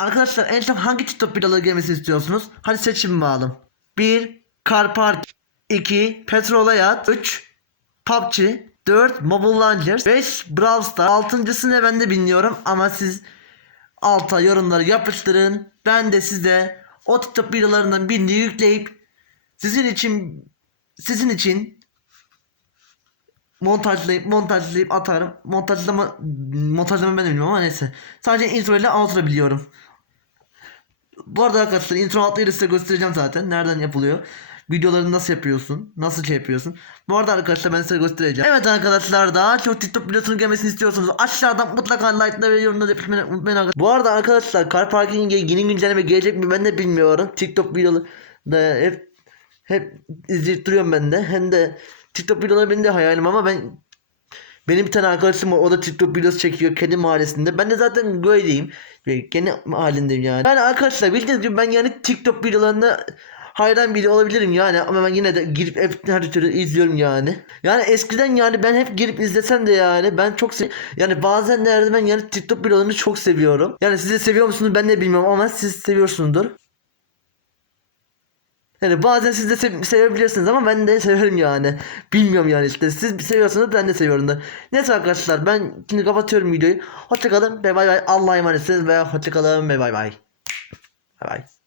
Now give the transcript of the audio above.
Arkadaşlar en çok hangi TikTok videoları gelmesini istiyorsunuz? Hadi seçim bağalım. 1. Car Park 2. Petrol Hayat 3. PUBG 4. Mobile Launcher 5. Brawl Stars Altıncısı ne ben de bilmiyorum ama siz alta yorumları yapıştırın. Ben de size o TikTok videolarından birini yükleyip sizin için sizin için montajlayıp montajlayıp atarım. Montajlama montajlama ben de bilmiyorum ama neyse. Sadece intro ile outro biliyorum. Bu arada arkadaşlar intro outro size göstereceğim zaten. Nereden yapılıyor. Videoları nasıl yapıyorsun? Nasıl şey yapıyorsun? Bu arada arkadaşlar ben size göstereceğim. Evet arkadaşlar daha çok TikTok videosunun gelmesini istiyorsanız aşağıdan mutlaka like'la ve yorumları yapmayı unutmayın arkadaşlar. Bu arada arkadaşlar car parking'e yeni güncelleme gelecek mi ben de bilmiyorum. TikTok videoları da hep hep izleyip duruyorum ben de. Hem de TikTok videoları benim de hayalim ama ben benim bir tane arkadaşım var o da TikTok videosu çekiyor kendi mahallesinde. Ben de zaten böyleyim. Kendi mahallindeyim yani. Yani arkadaşlar bildiğiniz gibi ben yani TikTok videolarında hayran biri olabilirim yani ama ben yine de girip hep her türlü izliyorum yani. Yani eskiden yani ben hep girip izlesem de yani ben çok sev yani bazen de ben yani TikTok videolarını çok seviyorum. Yani siz de seviyor musunuz ben de bilmiyorum ama siz seviyorsunuzdur. Yani bazen siz de sev- sevebilirsiniz ama ben de severim yani. Bilmiyorum yani işte. Siz seviyorsanız ben de seviyorum da. Neyse arkadaşlar ben şimdi kapatıyorum videoyu. Hoşçakalın ve bay bay. Allah'a emanetsiniz ve hoşçakalın ve bay bay. Bay bay.